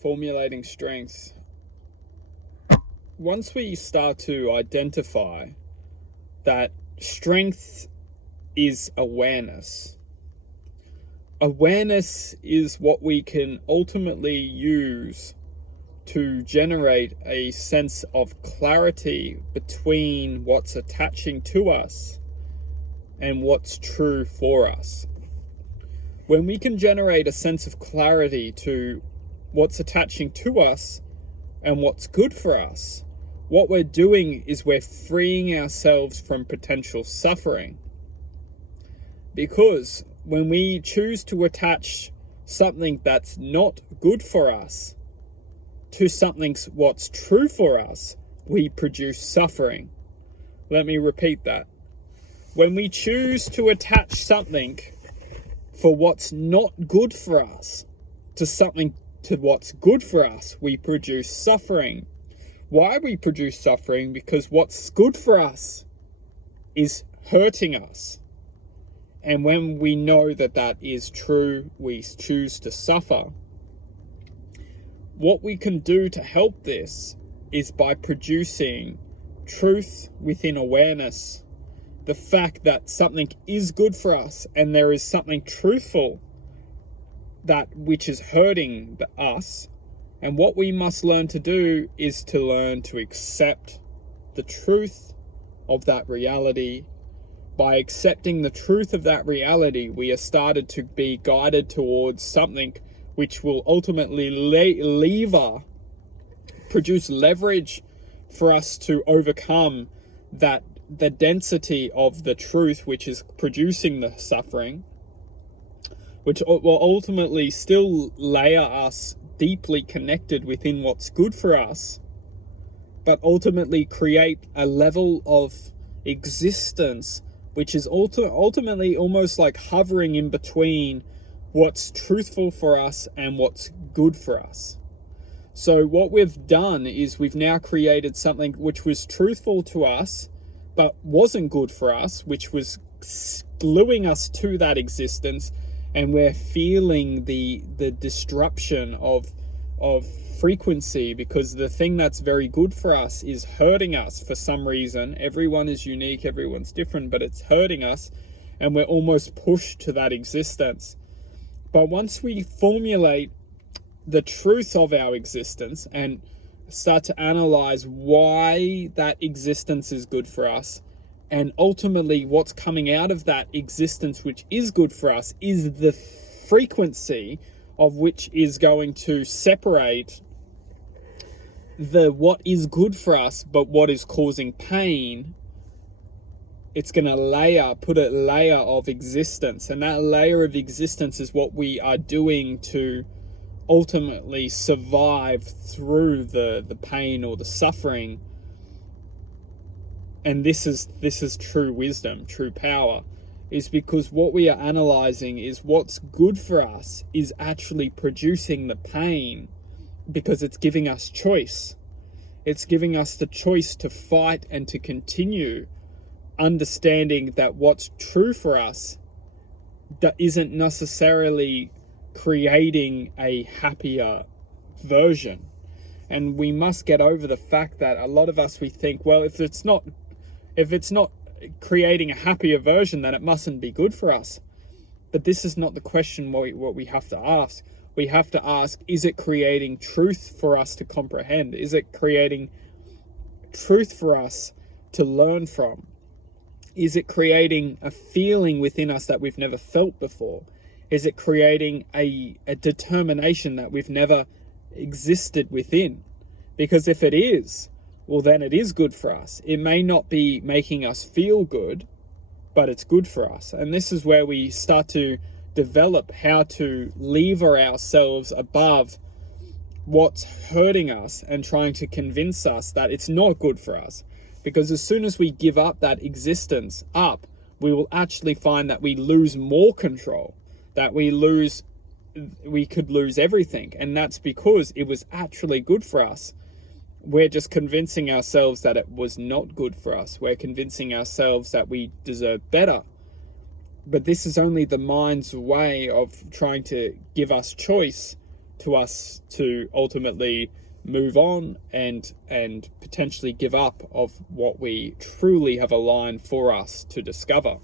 formulating strengths. Once we start to identify that strength is awareness, awareness is what we can ultimately use to generate a sense of clarity between what's attaching to us and what's true for us. When we can generate a sense of clarity to what's attaching to us and what's good for us, what we're doing is we're freeing ourselves from potential suffering. Because when we choose to attach something that's not good for us to something what's true for us, we produce suffering. Let me repeat that. When we choose to attach something for what's not good for us to something to what's good for us, we produce suffering. Why we produce suffering? Because what's good for us is hurting us. And when we know that that is true, we choose to suffer. What we can do to help this is by producing truth within awareness. The fact that something is good for us and there is something truthful that which is hurting us. And what we must learn to do is to learn to accept the truth of that reality. By accepting the truth of that reality, we are started to be guided towards something which will ultimately produce leverage for us to overcome the density of the truth which is producing the suffering, which will ultimately still layer us deeply connected within what's good for us, but ultimately create a level of existence which is ultimately almost like hovering in between what's truthful for us and what's good for us. So what we've done is we've now created something which was truthful to us but wasn't good for us, which was gluing us to that existence, and we're feeling the disruption of frequency, because the thing that's very good for us is hurting us for some reason. Everyone is unique, everyone's different, but it's hurting us, and we're almost pushed to that existence. But once we formulate the truth of our existence and start to analyze why that existence is good for us, and ultimately what's coming out of that existence which is good for us is the frequency of which is going to separate what is good for us but what is causing pain. It's going to put a layer of existence, and that layer of existence is what we are doing to ultimately survive through the pain or the suffering. And this is true wisdom, true power, is because what we are analyzing is what's good for us is actually producing the pain, because it's giving us choice. It's giving us the choice to fight and to continue, understanding that what's true for us that isn't necessarily creating a happier version. And we must get over the fact that a lot of us, we think, well, if it's not creating a happier version, then it mustn't be good for us. But this is not the question what we have to ask. We have to ask, is it creating truth for us to comprehend? Is it creating truth for us to learn from? Is it creating a feeling within us that we've never felt before? Is it creating a determination that we've never existed within? Because if it is, well, then it is good for us. It may not be making us feel good, but it's good for us. And this is where we start to develop how to lever ourselves above what's hurting us and trying to convince us that it's not good for us. Because as soon as we give up that existence up, we will actually find that we lose more control, that we could lose everything. And that's because it was actually good for us. We're just convincing ourselves that it was not good for us. We're convincing ourselves that we deserve better. But this is only the mind's way of trying to give us choice to us to ultimately move on and potentially give up of what we truly have aligned for us to discover.